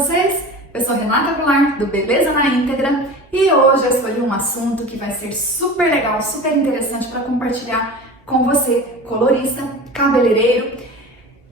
vocês? Eu sou Renata Goulart, do Beleza na Íntegra, e hoje eu escolhi um assunto que vai ser super legal, super interessante para compartilhar com você, colorista, cabeleireiro,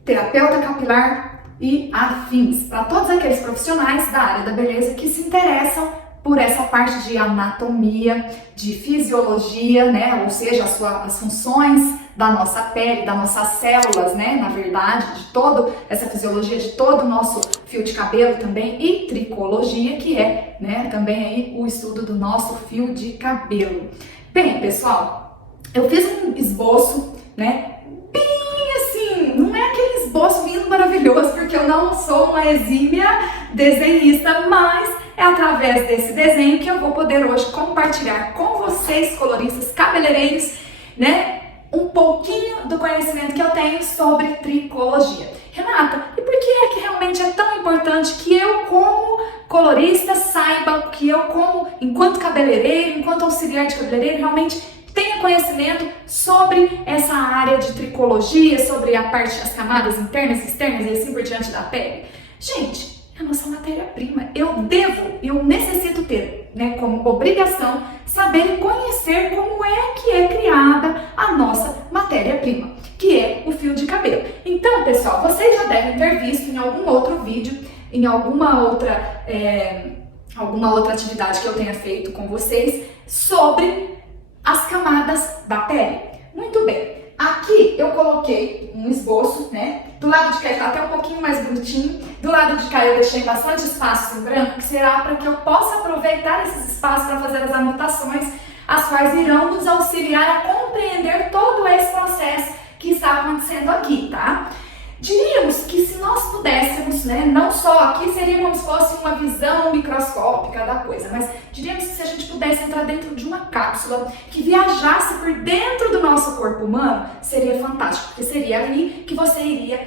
terapeuta capilar e afins, para todos aqueles profissionais da área da beleza que se interessam por essa parte de anatomia, de fisiologia, né? Ou seja, as funções da nossa pele, das nossas células, né? Na verdade, de toda essa fisiologia, de todo o nosso fio de cabelo também, e tricologia, que é, né, também aí o estudo do nosso fio de cabelo. Bem, pessoal, eu fiz um esboço, né? Bem assim, não é aquele esboço lindo, maravilhoso, porque eu não sou uma exímia desenhista, mas é através desse desenho que eu vou poder hoje compartilhar com vocês, coloristas, cabeleireiros, né, um pouquinho do conhecimento que eu tenho sobre tricologia. Renata, e por que é que realmente é tão importante que eu, como colorista, saiba, que eu, como enquanto cabeleireiro, enquanto auxiliar de cabeleireiro, realmente tenha conhecimento sobre essa área de tricologia, sobre a parte das camadas internas, externas e assim por diante da pele? Gente, é a nossa matéria-prima. Eu necessito ter, né, como obrigação, saber e conhecer como é que é criada a nossa matéria-prima, que é o fio de cabelo. Então, pessoal, vocês já devem ter visto em algum outro vídeo, em alguma outra atividade que eu tenha feito com vocês, sobre as camadas da pele. Muito bem. Aqui eu coloquei um esboço, né? Do lado de cá está até um pouquinho mais bonitinho. Do lado de cá eu deixei bastante espaço em branco, que será para que eu possa aproveitar esses espaços para fazer as anotações, as quais irão nos auxiliar a compreender todo esse processo que está acontecendo aqui, tá? Diríamos que se nós pudéssemos, né, não só aqui seria como se fosse uma visão microscópica da coisa, mas diríamos que se a gente pudesse entrar dentro de uma cápsula que viajasse por dentro do nosso corpo humano, seria fantástico, porque seria ali que você iria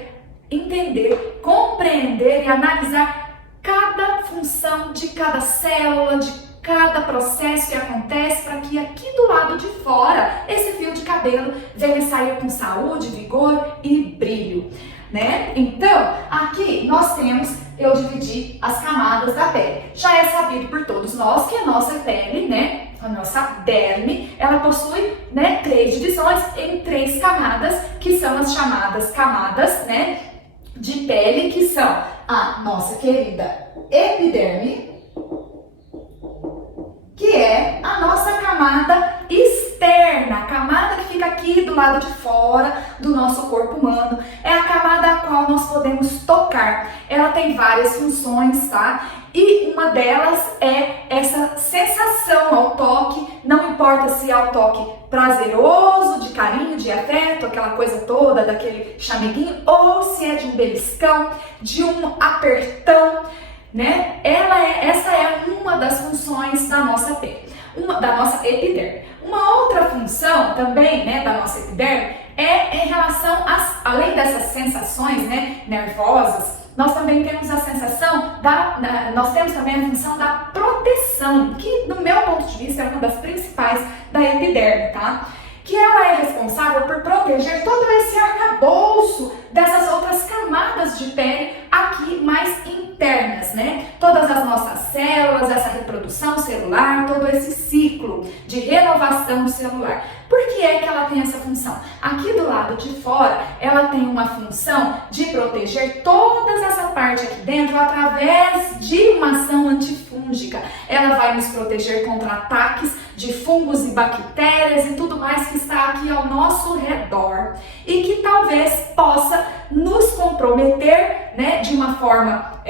entender, compreender e analisar cada função de cada célula, de cada processo que acontece, para que aqui do lado de fora esse fio de cabelo venha sair com saúde, vigor e brilho, né? Então, aqui nós temos, eu dividi as camadas da pele. Já é sabido por todos nós que a nossa pele, né, a nossa derme, ela possui, né, 3 divisões em 3 camadas, que são as chamadas camadas, né, de pele, que são a nossa querida epiderme, que é a nossa camada externa, a camada que fica aqui do lado de fora do nosso corpo humano, é a camada a qual nós podemos tocar. Ela tem várias funções, tá? E uma delas é essa sensação ao toque, não importa se é o toque prazeroso, de carinho, de afeto, aquela coisa toda, daquele chameguinho, ou se é de um beliscão, de um apertão, né? Essa é uma das funções da nossa pele, da nossa epiderme. Uma outra função também, né, da nossa epiderme é em relação além dessas sensações, né, nervosas, nós também temos a sensação nós temos também a função da proteção, que do meu ponto de vista é uma das principais da epiderme, tá? Que ela é responsável por proteger todo esse arcabouço dessas outras camadas de pele aqui mais internas, né? Todas as nossas células, essa reprodução celular, todo esse ciclo de renovação celular. Por que é que ela tem essa função? Aqui do lado de fora, ela tem uma função de proteger toda essa parte aqui dentro através de uma ação antifúngica. Ela vai nos proteger contra ataques de fungos e bactérias e tudo mais que está aqui ao nosso redor e que talvez possa nos comprometer, né, de uma forma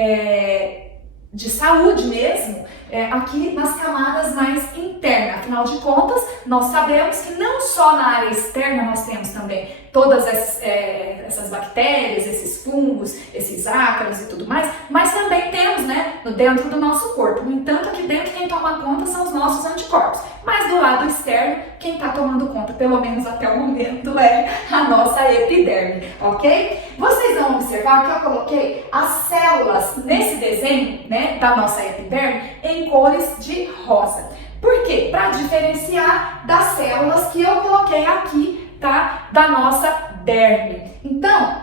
de saúde mesmo, aqui nas camadas mais internas. Afinal de contas, nós sabemos que não só na área externa nós temos também todas essas bactérias, esses fungos, esses ácaros e tudo mais, mas também temos, né, dentro do nosso corpo. No entanto, aqui dentro quem toma conta são os nossos anticorpos, mas do lado externo, quem está tomando conta, pelo menos até o momento, é a nossa epiderme, ok? Vocês vão observar que eu coloquei as células nesse desenho, né, da nossa epiderme em cores de rosa. Por quê? Para diferenciar das células que eu coloquei aqui, tá? Da nossa derme. Então,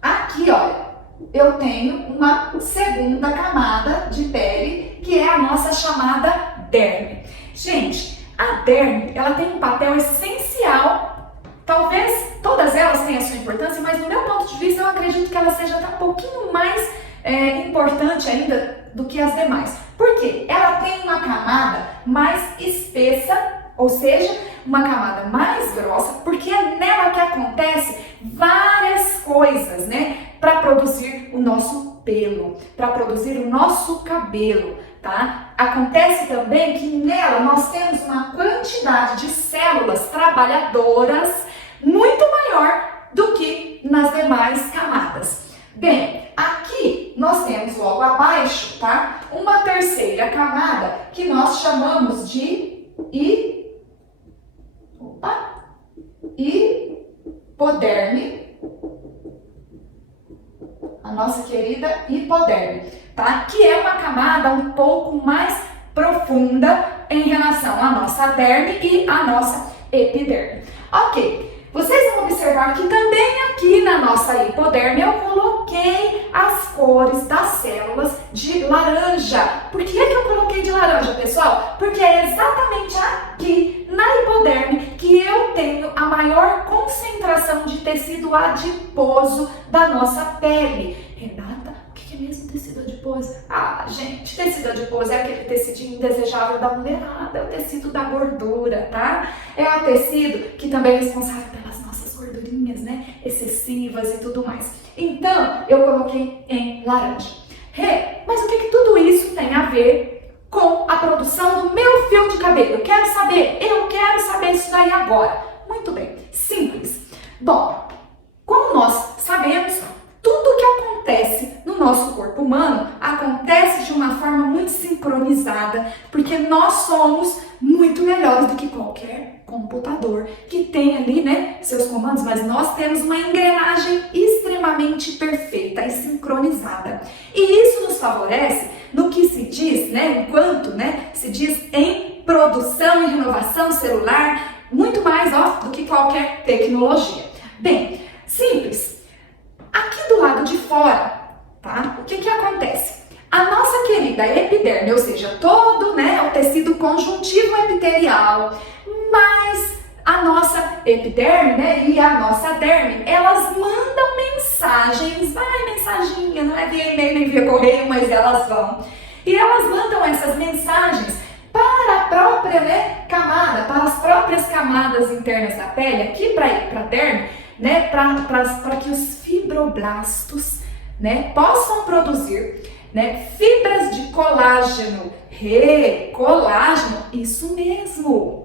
aqui, olha, eu tenho uma segunda camada de pele, que é a nossa chamada derme. Gente, a derme, ela tem um papel essencial. Talvez todas elas tenham a sua importância, mas no meu ponto de vista eu acredito que ela seja até um pouquinho mais importante ainda do que as demais. Por quê? Ela tem uma camada mais espessa, ou seja, uma camada mais grossa, porque é nela que acontece várias coisas, né? Para produzir o nosso pelo, para produzir o nosso cabelo, tá? Acontece também que nela nós temos uma quantidade de células trabalhadoras muito maior do que nas demais camadas. Bem, aqui nós temos logo abaixo, tá? Uma terceira camada que nós chamamos de hipoderme. A nossa querida hipoderme, tá? Que é uma camada um pouco mais profunda em relação à nossa derme e à nossa epiderme. Ok. Vocês vão observar que também aqui na nossa hipoderme eu coloquei as cores das células de laranja. Por que é que eu coloquei de laranja, pessoal? Porque é exatamente aqui na hipoderme que eu tenho a maior concentração de tecido adiposo da nossa pele. Renata, o que é mesmo tecido adiposo? Ah, gente, tecido adiposo é aquele tecidinho indesejável da mulherada, é o tecido da gordura, tá? É o tecido que também é responsável pelas nossas gordurinhas, né? Excessivas e tudo mais. Então, eu coloquei em laranja. Mas o que tudo isso tem a ver com a produção do meu fio de cabelo? Eu quero saber isso daí agora. Muito bem, simples. Bom, como nós sabemos, tudo que acontece no nosso corpo humano acontece de uma forma muito sincronizada, porque nós somos muito melhores do que qualquer computador que tem ali, né, seus comandos, mas nós temos uma engrenagem extremamente perfeita e sincronizada. E isso nos favorece no que se diz, né, enquanto, né, se diz em produção e inovação celular, muito mais, do que qualquer tecnologia. Bem, simples. Aqui do lado de fora, tá? O que acontece? A nossa querida epiderme, ou seja, todo, né, o tecido conjuntivo epitelial, mas a nossa epiderme, né, e a nossa derme, elas mandam mensagens, mensaginha, não é via e-mail nem via correio, mas elas vão. E elas mandam essas mensagens para a própria, né, camada, para as próprias camadas internas da pele, aqui para a derme, né, para que os fibroblastos, né, possam produzir, né, fibras de colágeno. Colágeno, isso mesmo,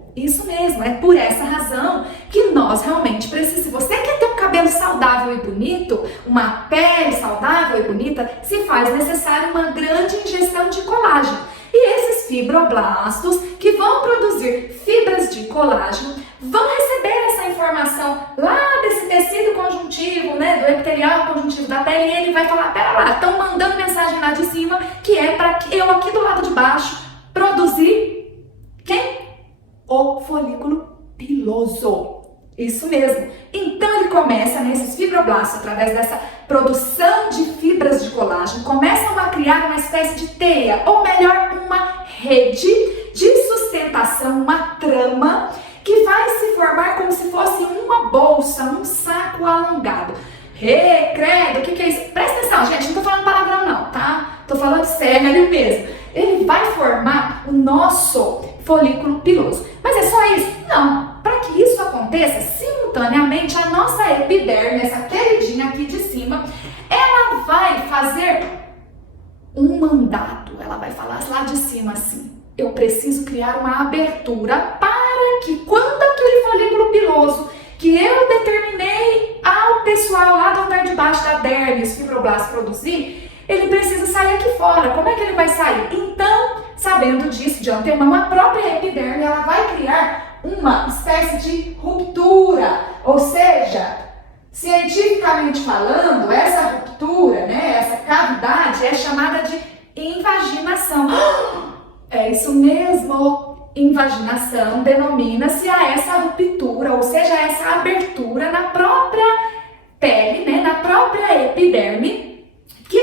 é por essa razão que nós realmente precisamos. Se você quer ter um cabelo saudável e bonito, uma pele saudável e bonita, se faz necessário uma grande ingestão de colágeno. E esses fibroblastos que vão produzir fibras de colágeno vão receber essa informação lá desse tecido conjuntivo, né, do epitelial conjuntivo da pele, e ele vai falar, pera lá, estão mandando mensagem lá de cima que é para eu aqui do lado de baixo produzir quem? O folículo piloso. Isso mesmo. Então ele começa, nesses fibroblastos, através dessa produção de fibras de colágeno, começam a criar uma espécie de teia, ou melhor, uma rede de sustentação, uma trama, que vai se formar como se fosse uma bolsa, um saco alongado. Credo, o que é isso? Presta atenção, gente, não tô falando palavrão não, tá? Tô falando sério mesmo. Ele vai formar o nosso folículo piloso. Mas é só isso? Não. Para que isso aconteça, simultaneamente, a nossa epiderme, essa queridinha aqui de cima, ela vai fazer um mandato. Ela vai falar lá de cima assim: eu preciso criar uma abertura para que quando aquele folículo piloso que eu determinei ao pessoal lá do andar de baixo da derme, os fibroblastos produzir, ele precisa sair aqui fora. Como é que ele vai sair? Então, sabendo disso de antemão, a própria epiderme ela vai criar uma espécie de ruptura, ou seja, cientificamente falando, essa ruptura, né, essa cavidade é chamada de invaginação. É isso mesmo! Invaginação denomina-se a essa ruptura, ou seja, essa abertura na própria pele, né, na própria epiderme,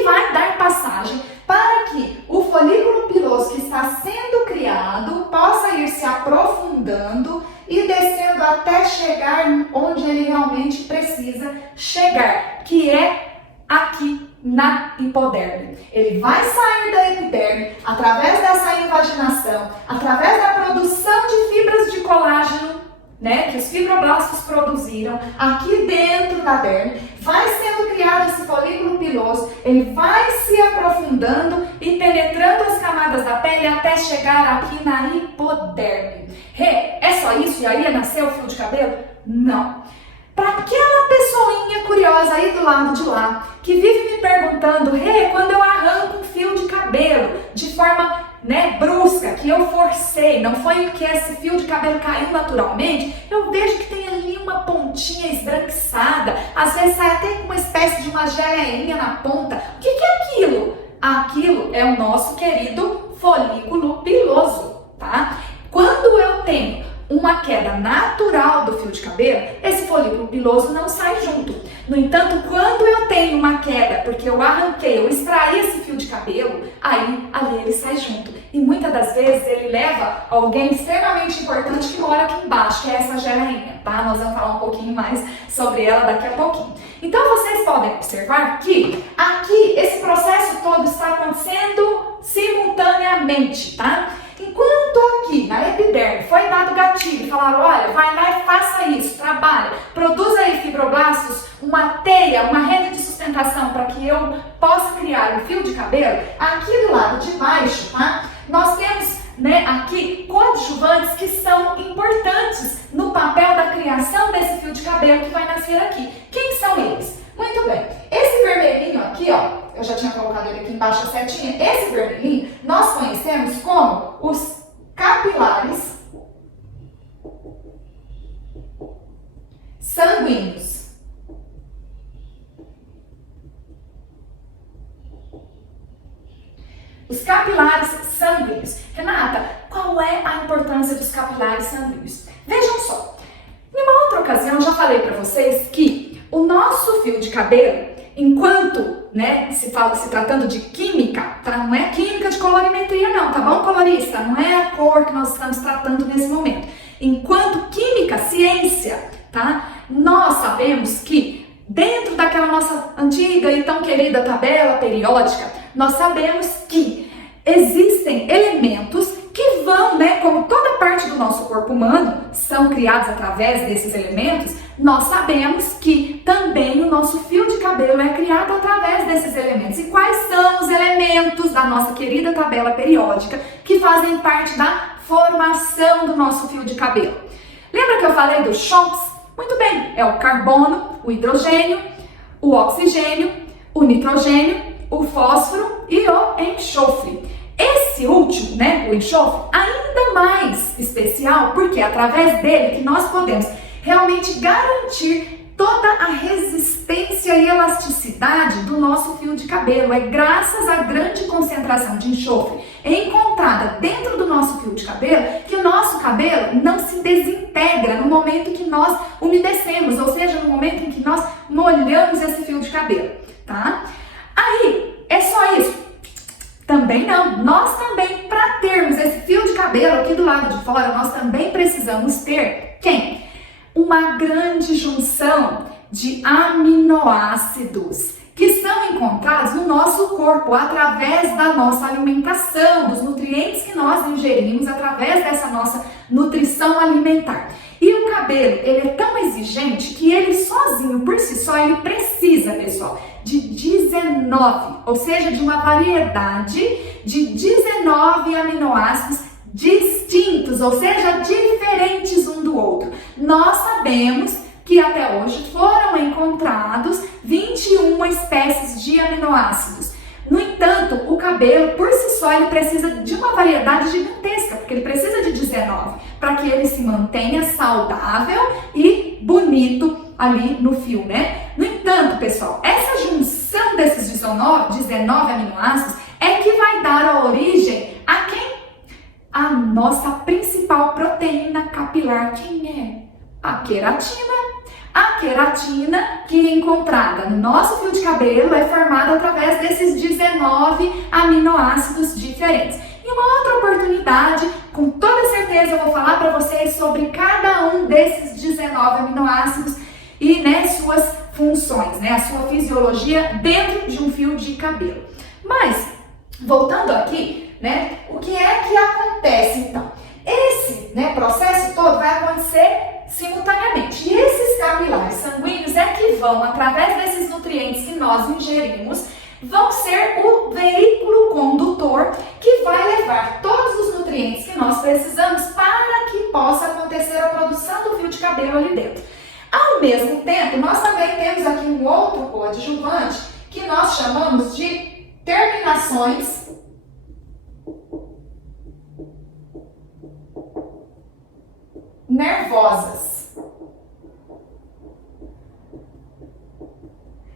vai dar passagem para que o folículo piloso que está sendo criado possa ir se aprofundando e descendo até chegar onde ele realmente precisa chegar, que é aqui na hipoderme. Ele vai sair da epiderme através dessa invaginação, através da produção de fibras de colágeno, né, que os fibroblastos produziram aqui dentro da derme, vai sendo criado esse folículo piloso, ele vai se aprofundando e penetrando as camadas da pele até chegar aqui na hipoderme. É só isso? E aí nasceu o fio de cabelo? Não. Para aquela pessoinha curiosa aí do lado de lá, que vive me perguntando, quando eu arranco um fio de cabelo de forma brusca, que eu forcei, não foi que esse fio de cabelo caiu naturalmente, eu vejo que tem ali uma pontinha esbranquiçada, às vezes sai até com uma espécie de uma geleinha na ponta. O que é aquilo? Aquilo é o nosso querido folículo piloso, tá? Quando eu tenho uma queda natural do fio de cabelo, esse folículo piloso não sai junto. No entanto, quando eu tenho uma queda, porque eu arranquei, eu extraí esse fio de cabelo, aí ali ele sai junto. E muitas das vezes ele leva alguém extremamente importante que mora aqui embaixo, que é essa geleinha, tá? Nós vamos falar um pouquinho mais sobre ela daqui a pouquinho. Então vocês podem observar que aqui esse processo todo está acontecendo simultaneamente, tá? Enquanto aqui na epiderme foi dado gatilho, falaram, olha, vai lá e faça isso, trabalha, produza aí fibroblastos, uma teia, uma rede de sustentação para que eu possa criar um fio de cabelo, aqui do lado de baixo, tá? Nós temos aqui coadjuvantes que são importantes no papel da criação desse fio de cabelo que vai nascer aqui. Quem são eles? Muito bem, esse vermelhinho aqui, ó, eu já tinha colocado ele aqui embaixo a setinha, esse vermelhinho nós conhecemos como os capilares sanguíneos. Os capilares sanguíneos. Renata, qual é a importância dos capilares sanguíneos? Vejam só, em uma outra ocasião eu já falei para vocês que o nosso fio de cabelo, enquanto, se tratando de química, tá? Não é química de colorimetria não, tá bom, colorista? Não é a cor que nós estamos tratando nesse momento. Enquanto química, ciência, tá? Nós sabemos que dentro daquela nossa antiga e tão querida tabela periódica, nós sabemos que existem elementos que vão, como toda parte do nosso corpo humano são criados através desses elementos, nós sabemos que também o nosso fio de cabelo é criado através desses elementos. E quais são os elementos da nossa querida tabela periódica que fazem parte da formação do nosso fio de cabelo? Lembra que eu falei dos chomps? Muito bem, é o carbono, o hidrogênio, o oxigênio, o nitrogênio, o fósforo e o enxofre. Esse último, o enxofre, ainda mais especial, porque é através dele que nós podemos realmente garantir toda a resistência e elasticidade do nosso fio de cabelo. É graças à grande concentração de enxofre encontrada dentro do nosso fio de cabelo que o nosso cabelo não se desintegra no momento que nós umedecemos, ou seja, no momento em que nós molhamos esse fio de cabelo, tá? Aí, é só isso? Também não. Nós também, para termos esse fio de cabelo aqui do lado de fora, nós também precisamos ter quem? Uma grande junção de aminoácidos que são encontrados no nosso corpo através da nossa alimentação, dos nutrientes que nós ingerimos através dessa nossa nutrição alimentar. E o cabelo, ele é tão exigente que ele sozinho, por si só, ele precisa, pessoal, de 19, ou seja, de uma variedade de 19 aminoácidos distintos, ou seja, diferentes um do outro. Nós sabemos que até hoje foram encontrados 21 espécies de aminoácidos. No entanto, o cabelo, por si só, ele precisa de uma variedade gigantesca, porque ele precisa de 19, para que ele se mantenha saudável e bonito ali no fio, No entanto, pessoal, essa junção desses 19 aminoácidos é que vai dar a origem a quem? A nossa principal proteína capilar. Quem é? A queratina. A queratina, que é encontrada no nosso fio de cabelo, é formada através desses 19 aminoácidos diferentes. Em uma outra oportunidade, com toda certeza eu vou falar para vocês sobre cada um desses 19 aminoácidos e, né, suas funções, né, a sua fisiologia dentro de um fio de cabelo. Mas, voltando aqui, né, o que é que acontece então? Esse, né, processo todo vai acontecer simultaneamente. E esses capilares sanguíneos é que vão, através desses nutrientes que nós ingerimos, vão ser o veículo condutor que vai levar todos os nutrientes que nós precisamos para que possa acontecer a produção do fio de cabelo ali dentro. Ao mesmo tempo, nós também temos aqui um outro coadjuvante que nós chamamos de terminações nervosas.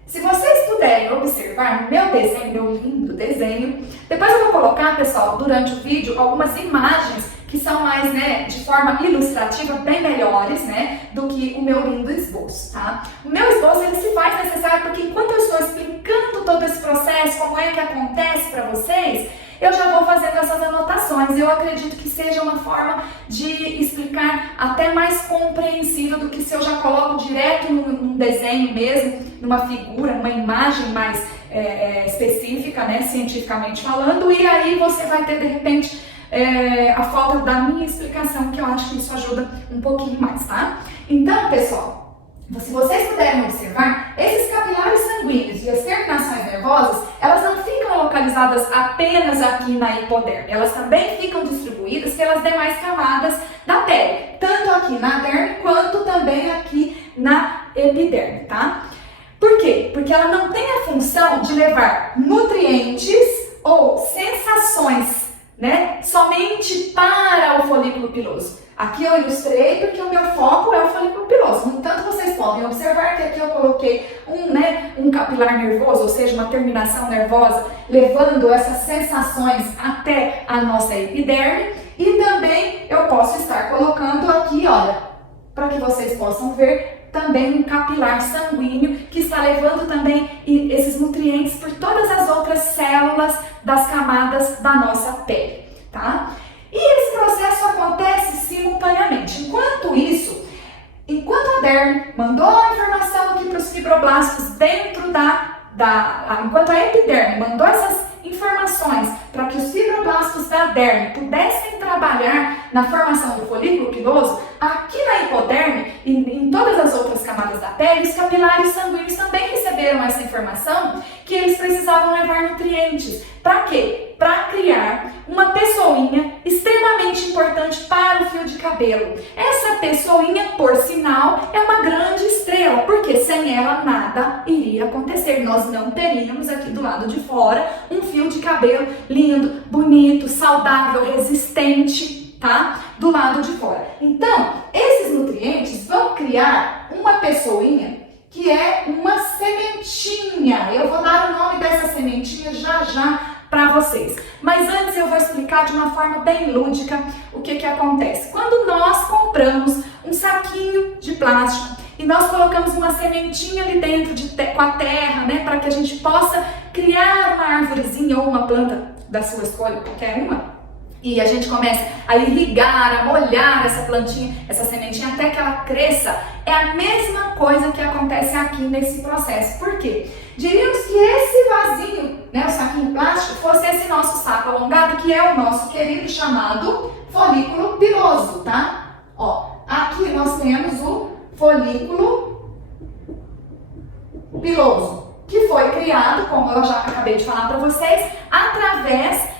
Se vocês puderem observar no meu desenho, meu lindo desenho, depois eu vou colocar, pessoal, durante o vídeo, algumas imagens que são mais, né, de forma ilustrativa, bem melhores, né, do que o meu lindo esboço, tá? O meu esboço, ele se faz necessário porque enquanto eu estou explicando todo esse processo, como é que acontece para vocês, eu já vou fazendo essas anotações. Eu acredito que seja uma forma de explicar até mais compreensível do que se eu já coloco direto num desenho mesmo, numa figura, numa imagem mais específica, né, cientificamente falando, e aí você vai ter, de repente, a falta da minha explicação, que eu acho que isso ajuda um pouquinho mais, tá? Então, pessoal, se vocês puderem observar, esses capilares sanguíneos e as terminações nervosas, elas não ficam localizadas apenas aqui na hipoderme, elas também ficam distribuídas pelas demais camadas da pele, tanto aqui na derme quanto também aqui na epiderme, tá? Por quê? Porque ela não tem a função de levar nutrientes ou sensações, né, somente para o folículo piloso. Aqui eu ilustrei porque o meu foco é o folículo piloso. No entanto, vocês podem observar que aqui eu coloquei um capilar nervoso, ou seja, uma terminação nervosa, levando essas sensações até a nossa epiderme. E também eu posso estar colocando aqui, olha, para que vocês possam ver, também um capilar sanguíneo que está levando também esses nutrientes por todas as outras células das camadas da nossa pele, tá? E esse processo acontece simultaneamente. Enquanto a derme mandou a informação aqui para os fibroblastos dentro enquanto a epiderme mandou essas informações para que os fibroblastos da derme pudessem trabalhar na formação do folículo piloso, aqui na hipoderme e em todas as outras camadas da pele, os capilares sanguíneos também receberam essa informação que eles precisavam levar nutrientes. Para quê? Para criar uma pessoinha extremamente importante para o fio de cabelo. Essa pessoinha, por sinal, é uma grande estrela, porque sem ela nada iria acontecer. Nós não teríamos aqui do lado de fora um fio de cabelo lindo, bonito, saudável, resistente, tá? Do lado de fora. Então, esses nutrientes vão criar uma pessoinha que é uma sementinha. Eu vou dar o nome dessa sementinha já para vocês. Mas antes eu vou explicar de uma forma bem lúdica o que acontece. Quando nós compramos um saquinho de plástico e nós colocamos uma sementinha ali dentro com a terra, né, para que a gente possa criar uma árvorezinha ou uma planta da sua escolha, qualquer uma, e a gente começa a irrigar, a molhar essa plantinha, essa sementinha até que ela cresça, é a mesma coisa que acontece aqui nesse processo. Por quê? Diríamos que esse vasinho, né, o saquinho plástico, fosse esse nosso saco alongado, que é o nosso querido chamado folículo piloso, tá? Ó, aqui nós temos o folículo piloso, que foi criado, como eu já acabei de falar para vocês, através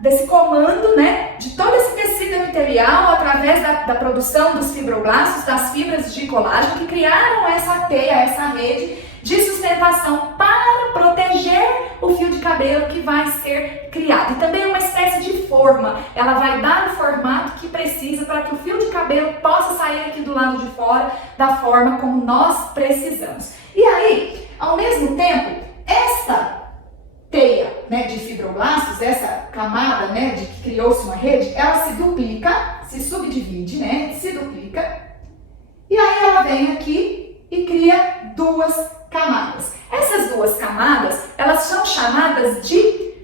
desse comando, né, de todo esse tecido epitelial, através da produção dos fibroblastos, das fibras de colágeno, que criaram essa teia, essa rede de sustentação para proteger o fio de cabelo que vai ser criado. E também uma espécie de forma, ela vai dar o formato que precisa para que o fio de cabelo possa sair aqui do lado de fora da forma como nós precisamos. E aí, ao mesmo tempo, esta teia, né, de fibroblastos, essa camada, né, de que criou-se uma rede, ela se duplica, se subdivide, né, se duplica, E aí ela vem aqui e cria duas camadas. Essas duas camadas, elas são chamadas de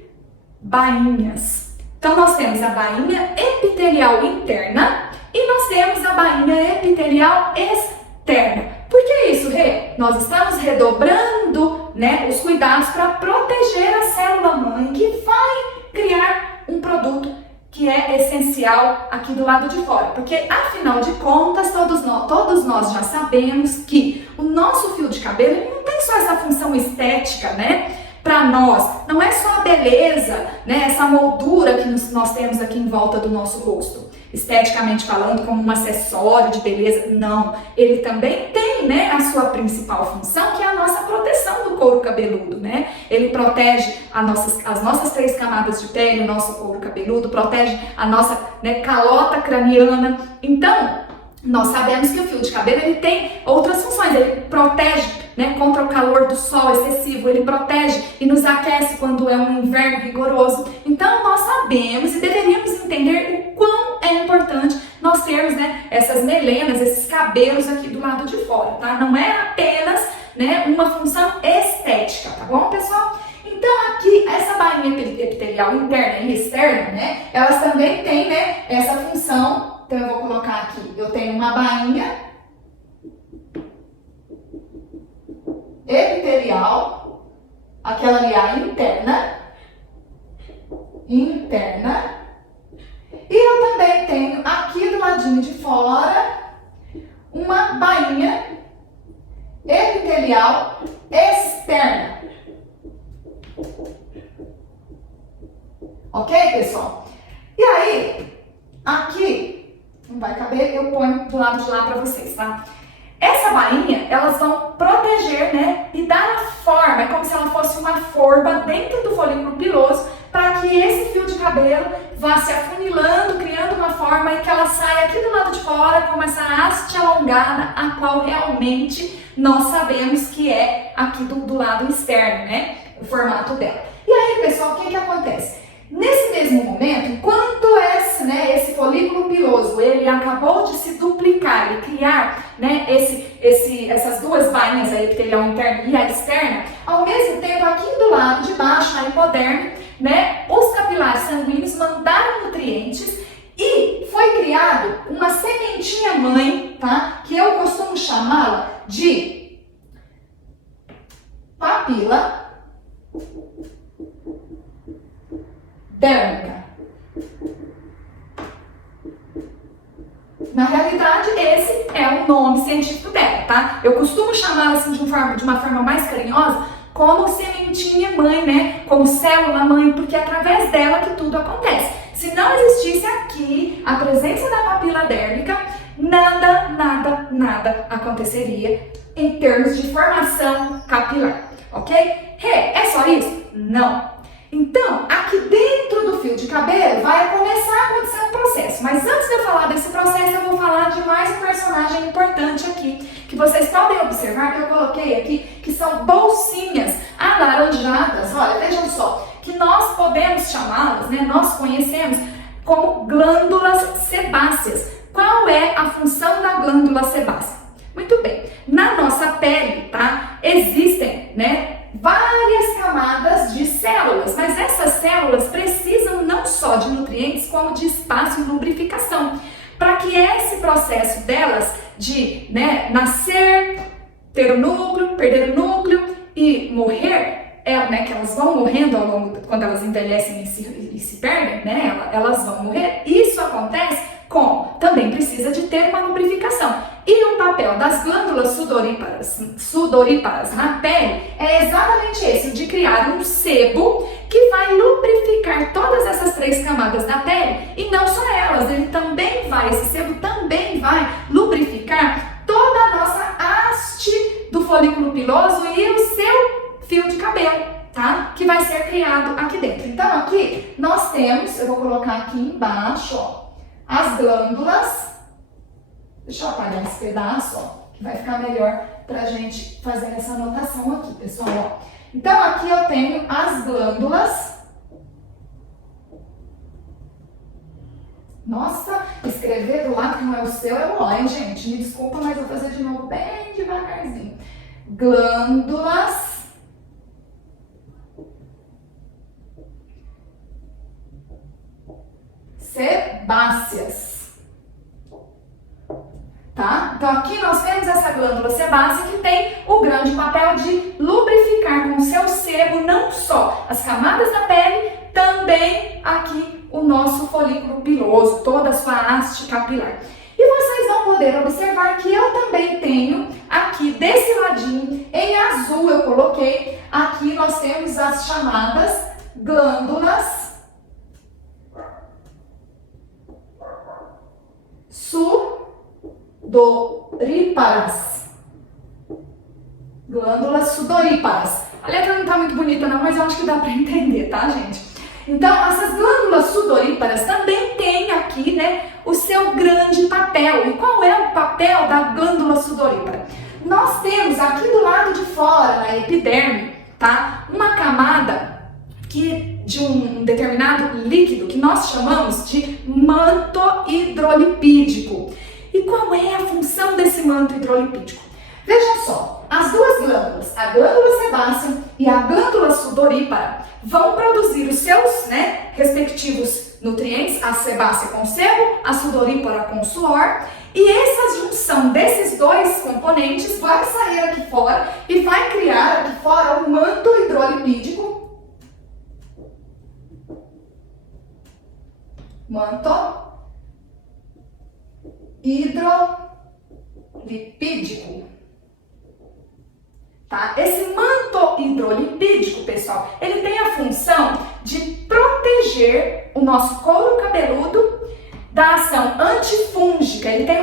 bainhas. Então nós temos a bainha epitelial interna e nós temos a bainha epitelial externa. Por que isso, Rê? Nós estamos redobrando, né, os cuidados para proteger a célula-mãe que vai criar um produto que é essencial aqui do lado de fora. Porque, afinal de contas, todos nós já sabemos que o nosso fio de cabelo ele não tem só essa função estética, né? Para nós, não é só a beleza, né? Essa moldura que nós temos aqui em volta do nosso rosto. Esteticamente falando, como um acessório de beleza, não. Ele também tem, né, a sua principal função, que é a nossa proteção do couro cabeludo, né? Ele protege as nossas 3 camadas de pele, o nosso couro cabeludo, protege a nossa, né, calota craniana. Então, nós sabemos que o fio de cabelo ele tem outras funções. Ele protege, né, contra o calor do sol excessivo, ele protege e nos aquece quando é um inverno rigoroso. Então nós sabemos e deveríamos entender o quão é importante nós termos, né, essas melenas, esses cabelos aqui do lado de fora, tá? Não é apenas, né, uma função estética, tá bom, pessoal? Então aqui, essa bainha epitelial interna e externa, né, elas também têm, né, essa função. Então eu vou colocar aqui, eu tenho uma bainha epitelial, aquela ali a interna, e eu também tenho aqui do ladinho de fora uma bainha epitelial externa. Ok, pessoal? E aí, aqui, não vai caber, eu ponho do lado de lá para vocês, tá? Essa bainha, elas vão proteger, né, e dar a forma, é como se ela fosse uma forma dentro do folículo piloso, para que esse fio de cabelo vá se afunilando, criando uma forma e que ela saia aqui do lado de fora com essa haste alongada, a qual realmente nós sabemos que é aqui do lado externo, né, o formato dela. E aí, pessoal, o que acontece? Nesse mesmo momento, quando esse folículo piloso ele acabou de se duplicar e criar, né, essas duas bainhas, a epitelial interna e a externa, ao mesmo tempo aqui do lado de baixo, na hipoderme, né, os capilares sanguíneos mandaram nutrientes e foi criado uma sementinha mãe, tá, que eu costumo chamá-la de papila dérmica. Na realidade, esse é o nome científico dela, tá? Eu costumo chamá-la assim de uma forma mais carinhosa, como sementinha mãe, né? Como célula mãe, porque é através dela que tudo acontece. Se não existisse aqui a presença da papila dérmica, nada aconteceria em termos de formação capilar, ok? É só isso? Não. Então, aqui dentro do fio de cabelo vai começar a acontecer um processo. Mas antes de eu falar desse processo, eu vou falar de mais um personagem importante aqui, que vocês podem observar que eu coloquei aqui, que são bolsinhas alaranjadas. Olha, vejam só, que nós podemos chamá-las, né, nós conhecemos como glândulas sebáceas. Qual é a função da glândula sebácea? Muito bem, na nossa pele, tá, existem, né, várias camadas de células, mas essas células precisam não só de nutrientes, como de espaço e lubrificação, para que esse processo delas de, né, nascer, ter o núcleo, perder o núcleo e morrer, né, que elas vão morrendo ao longo, quando elas envelhecem e se perdem, né, elas vão morrer. Isso acontece também precisa de ter uma lubrificação. E o papel das glândulas sudoríparas na pele é exatamente esse, de criar um sebo que vai lubrificar todas essas 3 camadas da pele, e não só elas, esse sebo também vai lubrificar toda a nossa haste do folículo piloso e o seu fio de cabelo, tá? Que vai ser criado aqui dentro. Então aqui nós temos, eu vou colocar aqui embaixo, ó, as glândulas. Deixa eu apagar esse pedaço, ó, que vai ficar melhor pra gente fazer essa anotação aqui, pessoal, ó. Então aqui eu tenho as glândulas Nossa, escrever do lado que não é o seu é o hein, gente? Me desculpa, mas eu vou fazer de novo bem devagarzinho. Glândulas sebáceas. Tá? Então aqui nós temos essa glândula sebácea que tem o grande papel de lubrificar com o seu sebo não só as camadas da pele, também aqui o nosso folículo piloso, toda a sua haste capilar. E vocês vão poder observar que eu também tenho aqui desse ladinho, em azul eu coloquei, aqui nós temos as chamadas glândulas sudoríparas. Glândulas sudoríparas. A letra não tá muito bonita não, mas eu acho que dá para entender, tá, gente? Então, essas glândulas sudoríparas também têm aqui, né, o seu grande papel. E qual é o papel da glândula sudorípara? Nós temos aqui do lado de fora, na epiderme, tá, uma camada de um determinado líquido que nós chamamos de manto hidrolipídico. E qual é a função desse manto hidrolipídico? Vejam só, as duas glândulas, a glândula sebácea e a glândula sudorípara, vão produzir os seus, né, respectivos nutrientes, a sebácea com sebo, a sudorípara com suor, e essa junção desses dois componentes vai sair aqui fora e vai criar aqui fora o manto hidrolipídico. Manto hidrolipídico. Tá? Esse manto hidrolipídico, pessoal, ele tem a função de proteger o nosso couro cabeludo da ação antifúngica. Ele tem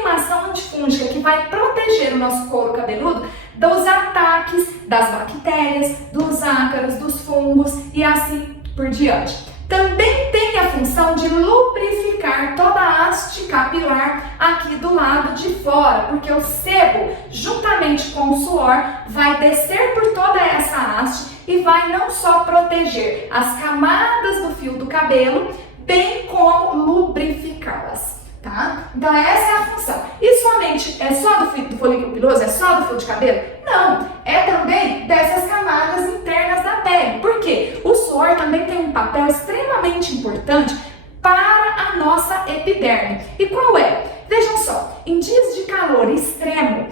uma ação antifúngica que vai proteger o nosso couro cabeludo dos ataques das bactérias, dos ácaros, dos fungos e assim por diante. Também tem a função de lubrificar toda a haste capilar aqui do lado de fora, porque o sebo, juntamente com o suor, vai descer por toda essa haste e vai não só proteger as camadas do fio do cabelo, bem como lubrificá-las, tá? Então essa é a função. E somente é só do folículo piloso? É só do fio de cabelo? Não, é também dessas camadas internas da pele. Por quê? O suor também tem um papel extremamente importante para a nossa epiderme. E qual é? Vejam só, em dias de calor extremo,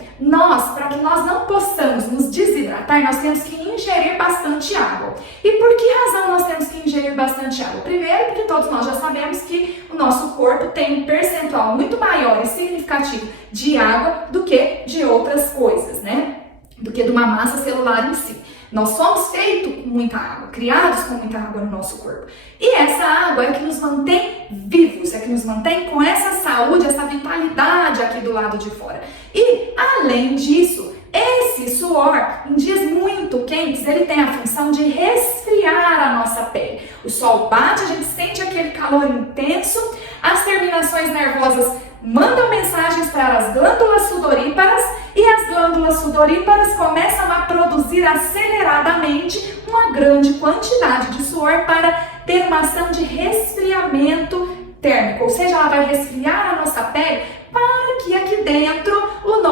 para que nós não possamos nos desidratar, nós temos que ingerir bastante água. E por que razão nós temos que ingerir bastante água? Primeiro, porque todos nós já sabemos que o nosso corpo tem um percentual muito maior e significativo de água do que de outras coisas, né? Do que de uma massa celular em si. Nós somos feitos com muita água, criados com muita água no nosso corpo. E essa água é que nos mantém vivos, é que nos mantém com essa saúde, essa vitalidade aqui do lado de fora. E, além disso, esse suor, em dias muito quentes, ele tem a função de resfriar a nossa pele. O sol bate, a gente sente aquele calor intenso, as terminações nervosas mandam mensagens para as glândulas sudoríparas e as glândulas sudoríparas começam a produzir aceleradamente uma grande quantidade de suor para ter uma ação de resfriamento térmico, ou seja, ela vai resfriar a nossa pele para que aqui dentro os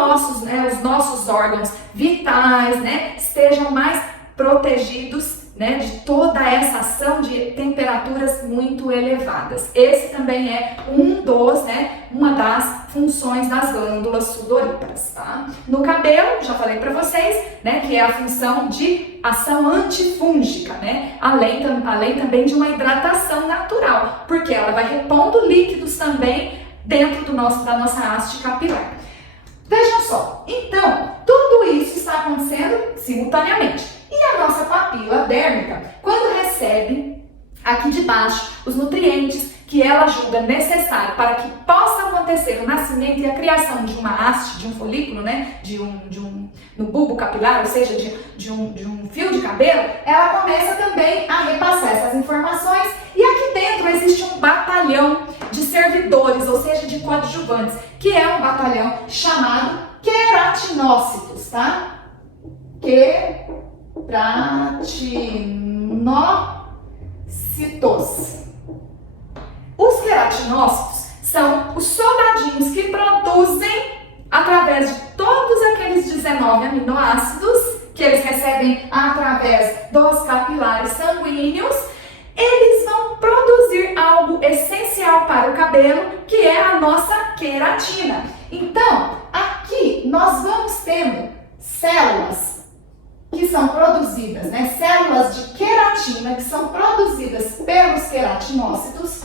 nossos órgãos vitais, né, estejam mais protegidos, né, de toda essa ação de temperaturas muito elevadas. Esse também é uma das funções das glândulas sudoríparas, tá? No cabelo, já falei para vocês, né, que é a função de ação antifúngica, né? Além também de uma hidratação natural, porque ela vai repondo líquidos também dentro da nossa haste capilar. Vejam só, então, tudo isso está acontecendo simultaneamente. E a nossa papila dérmica, quando recebe aqui de baixo os nutrientes que ela julga necessário para que possa acontecer o nascimento e a criação de uma haste, de um folículo, né, no bulbo capilar, ou seja, de um fio de cabelo, ela começa também a repassar essas informações e aqui dentro existe um batalhão de servidores, ou seja, de coadjuvantes, que é um batalhão chamado queratinócitos, tá? Queratinócitos. O queratinócitos são os soldadinhos que produzem, através de todos aqueles 19 aminoácidos que eles recebem através dos capilares sanguíneos, eles vão produzir algo essencial para o cabelo, que é a nossa queratina. Então, aqui nós vamos tendo células que são produzidas, né? Células de queratina que são produzidas pelos queratinócitos.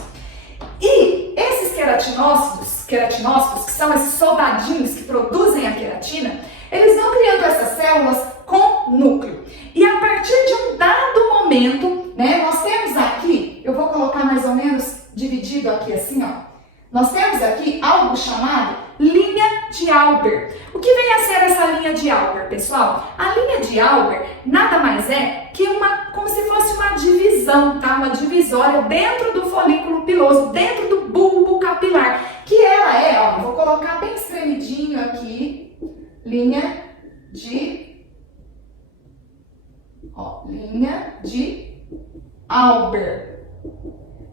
E esses queratinócitos, que são esses soldadinhos que produzem a queratina, eles vão criando essas células com núcleo. E a partir de um dado momento, né, nós temos aqui, eu vou colocar mais ou menos dividido aqui assim, ó. Nós temos aqui algo chamado linha de Auber. O que vem a ser essa linha de Auber, pessoal? A linha de Auber nada mais é que como se fosse uma divisão, tá? Uma divisória dentro do folículo piloso, dentro do bulbo capilar. Que ela é, ó, vou colocar bem espremidinho aqui, linha de Auber.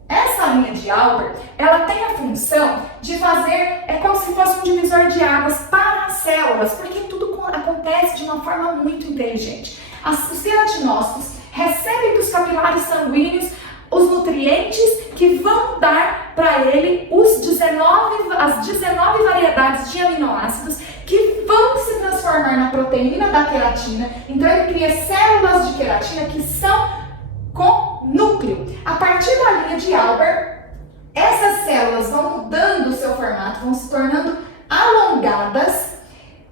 Essa linha de Auber, ela tem a função de fazer, é como se fosse um divisor de águas para as células, porque tudo acontece de uma forma muito inteligente. Os queratinócitos recebem dos capilares sanguíneos os nutrientes que vão dar para ele as 19 variedades de aminoácidos que vão se transformar na proteína da queratina. Então ele cria células de queratina que são com núcleo. A partir da linha de Auber, essas células vão mudando o seu formato, vão se tornando alongadas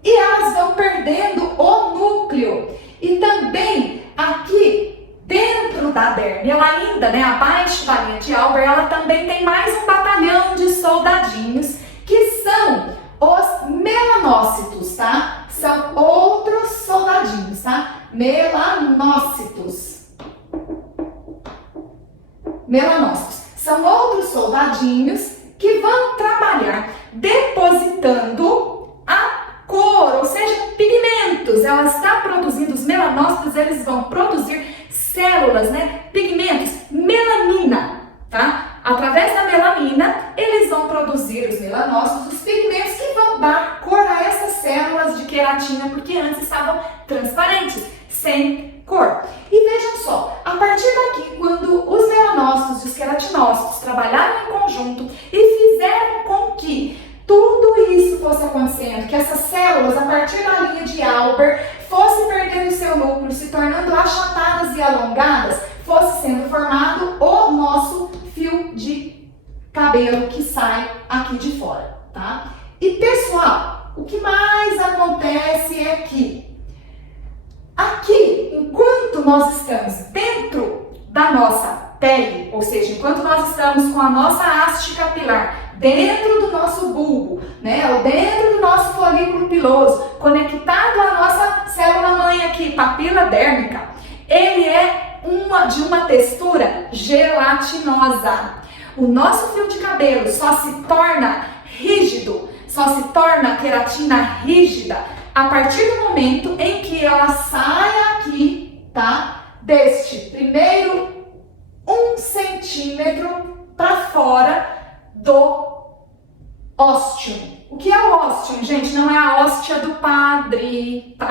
e elas vão perdendo o núcleo. E também aqui dentro da derme, ela ainda, né, abaixo da linha de Auber, ela também tem mais um batalhão de soldadinhos que são os melanócitos, tá? São outros soldadinhos, tá? Melanócitos. São outros soldadinhos que vão trabalhar depositando a cor, ou seja, pigmentos. Ela está produzindo, os melanócitos, eles vão produzir células, né, pigmentos, melanina, tá? Através da melanina, eles vão produzir os melanócitos, os pigmentos que vão dar cor a essas células de queratina, porque antes estavam transparentes, sem cor. E vejam só, a partir daqui, quando os melanócitos e os queratinócitos trabalharam em conjunto e fizeram com que tudo isso fosse acontecendo, que essas células, a partir da linha de Auber, fossem perdendo seu núcleo, se tornando achatadas e alongadas, fosse sendo formado o nosso fio de cabelo que sai aqui de fora, tá? E pessoal, o que mais acontece é que aqui, enquanto nós estamos dentro da nossa pele, ou seja, enquanto nós estamos com a nossa haste capilar dentro do nosso bulbo, né, ou dentro do nosso folículo piloso, conectado à nossa célula-mãe aqui, papila dérmica, ele é de uma textura gelatinosa. O nosso fio de cabelo só se torna rígido, só se torna queratina rígida a partir do momento em que ela sai aqui, tá? Deste primeiro 1 centímetro para fora do óstium. O que é o óstium, gente? Não é a hóstia do padre, tá?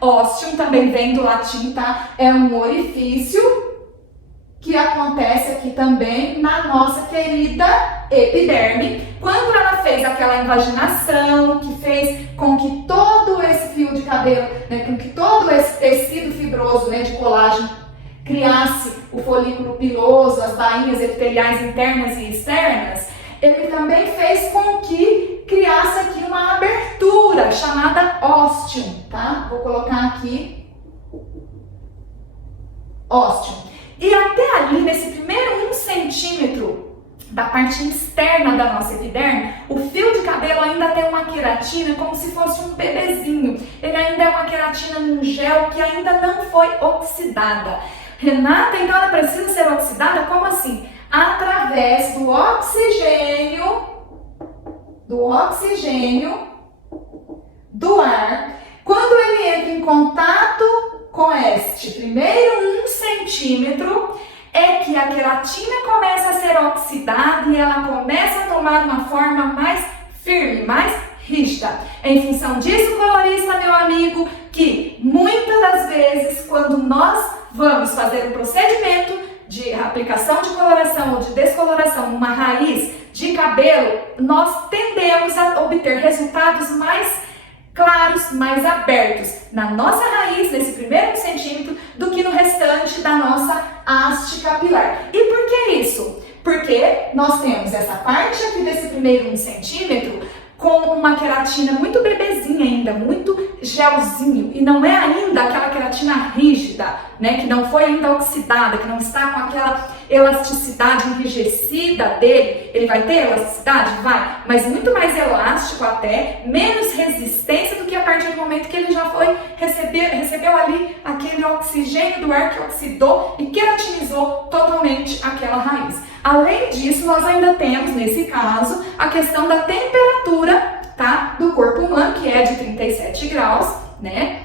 Óstium também vem do latim, tá? É um orifício que acontece aqui também na nossa querida epiderme. Quando ela fez aquela invaginação, que fez com que todo esse fio de cabelo, né, com que todo esse tecido fibroso, né, de colágeno criasse o folículo piloso, as bainhas epiteliais internas e externas, ele também fez com que criasse aqui uma abertura chamada óstium, tá? Vou colocar aqui óstium. E até ali, nesse primeiro 1 centímetro da parte externa da nossa epiderme, o fio de cabelo ainda tem uma queratina como se fosse um bebezinho. Ele ainda é uma queratina num gel que ainda não foi oxidada. Renata, então ela precisa ser oxidada? Como assim? Através do oxigênio do ar. Quando ele entra em contato com este primeiro 1 centímetro, é que que a queratina começa a ser oxidada e ela começa a tomar uma forma mais firme, mais rígida. Em função disso, colorista, meu amigo, que muitas das vezes, quando nós vamos fazer um procedimento de aplicação de coloração ou de descoloração numa raiz de cabelo, nós tendemos a obter resultados mais claros, mais abertos na nossa raiz, nesse primeiro 1 centímetro, do que no restante da nossa haste capilar. E por que isso? Porque nós temos essa parte aqui desse primeiro 1 centímetro com uma queratina muito bebezinha ainda, muito gelzinho, e não é ainda aquela queratina rígida, né, que não foi ainda oxidada, que não está com aquela elasticidade enrijecida dele. Ele vai ter elasticidade? Vai, mas muito mais elástico até, menos resistência do que a partir do momento que ele já foi recebeu ali aquele oxigênio do ar que oxidou e queratinizou totalmente aquela raiz. Além disso, nós ainda temos, nesse caso, a questão da temperatura, tá, do corpo humano, que é de 37 graus, né?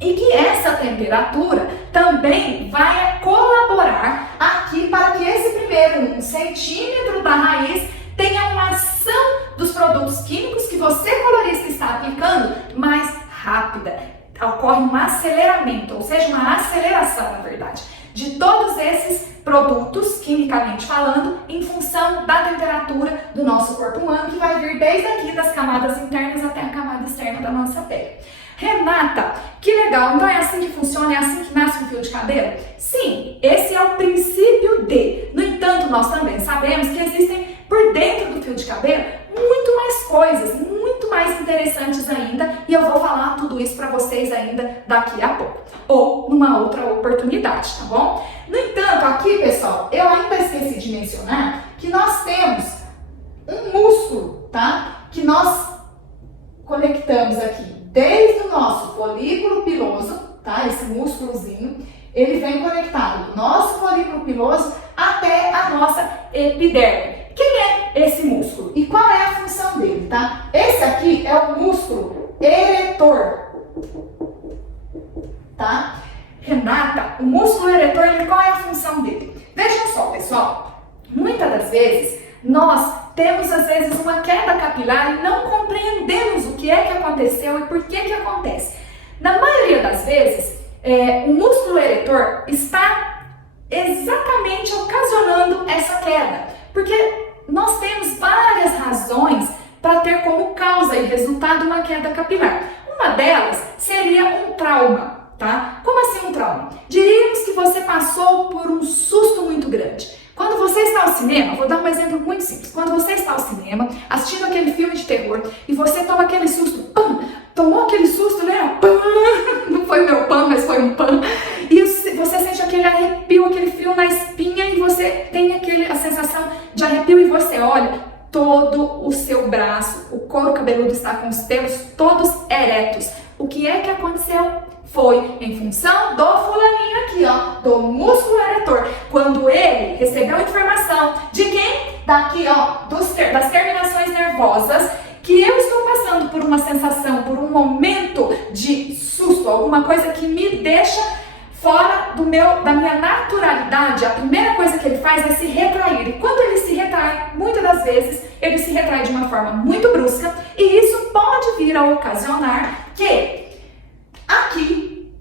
E que essa temperatura também vai colaborar aqui para que esse primeiro 1 centímetro da raiz tenha uma ação dos produtos químicos que você, colorista, está aplicando mais rápida. Ocorre um aceleramento, ou seja, uma aceleração, na verdade, de todos esses produtos, quimicamente falando, em função da temperatura do nosso corpo humano, que vai vir desde aqui das camadas internas até a camada externa da nossa pele. Renata, que legal, então é assim que funciona, é assim que nasce um fio de cabelo? Sim, esse é o princípio de. No entanto, nós também sabemos que existem por dentro do fio de cabelo muito mais coisas, muito mais interessantes ainda, e eu vou falar tudo isso para vocês ainda daqui a pouco, ou numa outra oportunidade, tá bom? No entanto, aqui, pessoal, eu ainda esqueci de mencionar que nós temos um músculo, tá? Que nós conectamos aqui desde o nosso folículo piloso, tá? Esse músculozinho, ele vem conectado do nosso folículo piloso até a nossa epiderme. Quem é esse músculo? E qual é a função dele, tá? Esse aqui é o músculo eretor, tá? Renata, o músculo eretor, qual é a função dele? Vejam só, pessoal, muitas das vezes nós temos às vezes uma queda capilar e não compreendemos o que é que aconteceu e por que que acontece. Na maioria das vezes, o músculo eretor está exatamente ocasionando essa queda, porque nós temos várias razões para ter como causa e resultado uma queda capilar. Uma delas seria um trauma, tá? Como assim um trauma? Diríamos que você passou por um susto muito grande. Quando você está ao cinema, vou dar um exemplo muito simples. Quando você está ao cinema, assistindo aquele filme de terror, e você toma aquele susto, pam, tomou aquele susto, né? Pam, não foi meu pão, mas foi um pam. E você sente aquele arrepio, aquele frio na espinha, e você tem a sensação de arrepio, e você olha, todo o seu braço, o couro cabeludo está com os pelos todos eretos. O que é que aconteceu? Foi em função do fulaninho aqui, ó, do músculo eretor. Quando ele recebeu informação de quem? Daqui, ó, das terminações nervosas, que eu estou passando por uma sensação, por um momento de susto, alguma coisa que me deixa fora da minha naturalidade. A primeira coisa que ele faz é se retrair. E quando ele se retrai, muitas das vezes, ele se retrai de uma forma muito brusca, e isso pode vir a ocasionar que aqui,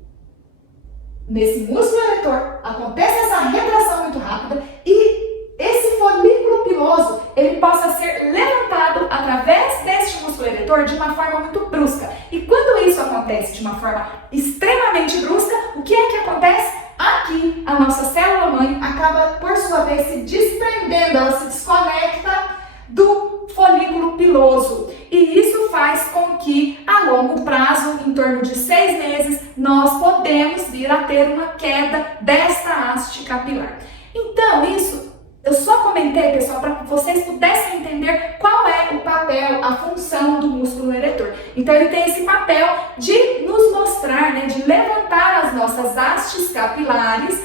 nesse músculo eretor, acontece essa retração muito rápida e esse folículo piloso, ele possa ser levantado através deste músculo eretor de uma forma muito brusca. E quando isso acontece de uma forma extremamente brusca, o que é que acontece? Aqui, a nossa célula-mãe acaba, por sua vez, se desprendendo, ela se desconecta do folículo piloso. E isso faz com que, a longo prazo, em torno de 6 meses, nós podemos vir a ter uma queda desta haste capilar. Então, isso eu só comentei, pessoal, para que vocês pudessem entender qual é o papel, a função do músculo eretor. Então, ele tem esse papel de nos mostrar, né, de levantar as nossas hastes capilares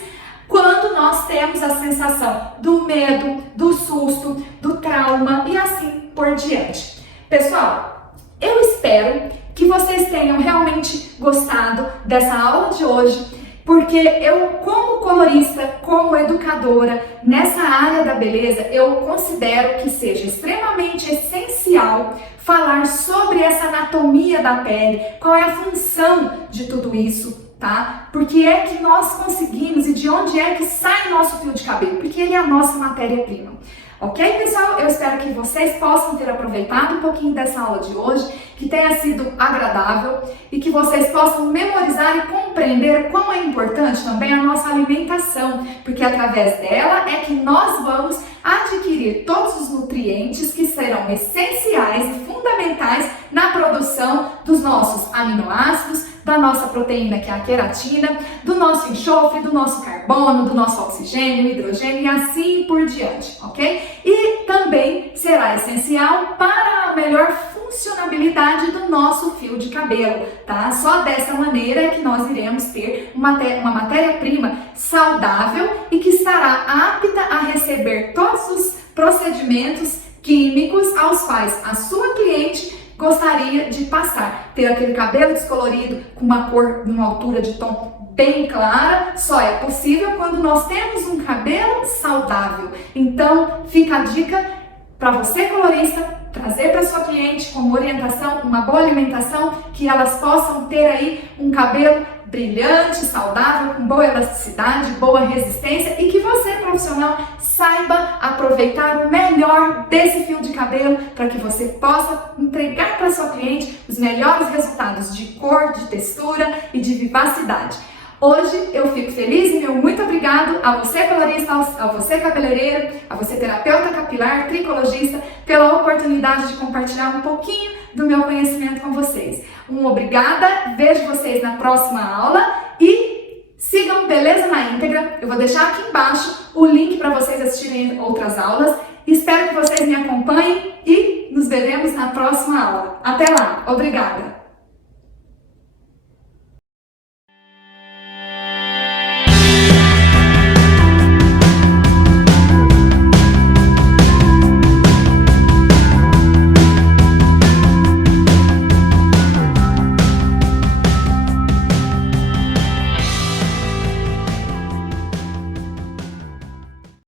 quando nós temos a sensação do medo, do susto, do trauma e assim por diante. Pessoal, eu espero que vocês tenham realmente gostado dessa aula de hoje, Porque eu, como colorista, como educadora, nessa área da beleza, eu considero que seja extremamente essencial falar sobre essa anatomia da pele, qual é a função de tudo isso, tá? Porque é que nós conseguimos e de onde é que sai nosso fio de cabelo? Porque ele é a nossa matéria-prima. Ok, pessoal? Eu espero que vocês possam ter aproveitado um pouquinho dessa aula de hoje, que tenha sido agradável e que vocês possam memorizar e compreender quão é importante também a nossa alimentação, porque através dela é que nós vamos adquirir todos os nutrientes que serão essenciais e fundamentais na produção dos nossos aminoácidos, da nossa proteína, que é a queratina, do nosso enxofre, do nosso carbono, do nosso oxigênio, hidrogênio e assim por diante, ok? E também será essencial para a melhor funcionabilidade do nosso fio de cabelo, tá? Só dessa maneira é que nós iremos ter uma matéria-prima saudável e que estará apta a receber todos os procedimentos químicos aos quais a sua cliente gostaria de passar. Ter aquele cabelo descolorido com uma cor, uma altura de tom bem clara, só é possível quando nós temos um cabelo saudável. Então, fica a dica para você, colorista, trazer para sua cliente como orientação uma boa alimentação, que elas possam ter aí um cabelo brilhante, saudável, com boa elasticidade, boa resistência e que você, profissional, saiba aproveitar o melhor desse fio de cabelo para que você possa entregar para sua cliente os melhores resultados de cor, de textura e de vivacidade. Hoje eu fico feliz e meu muito obrigado a você, colorista, a você, cabeleireiro, a você, terapeuta capilar, tricologista, pela oportunidade de compartilhar um pouquinho do meu conhecimento com vocês. Obrigada, vejo vocês na próxima aula e sigam Beleza na Íntegra. Eu vou deixar aqui embaixo o link para vocês assistirem outras aulas. Espero que vocês me acompanhem e nos veremos na próxima aula. Até lá, obrigada!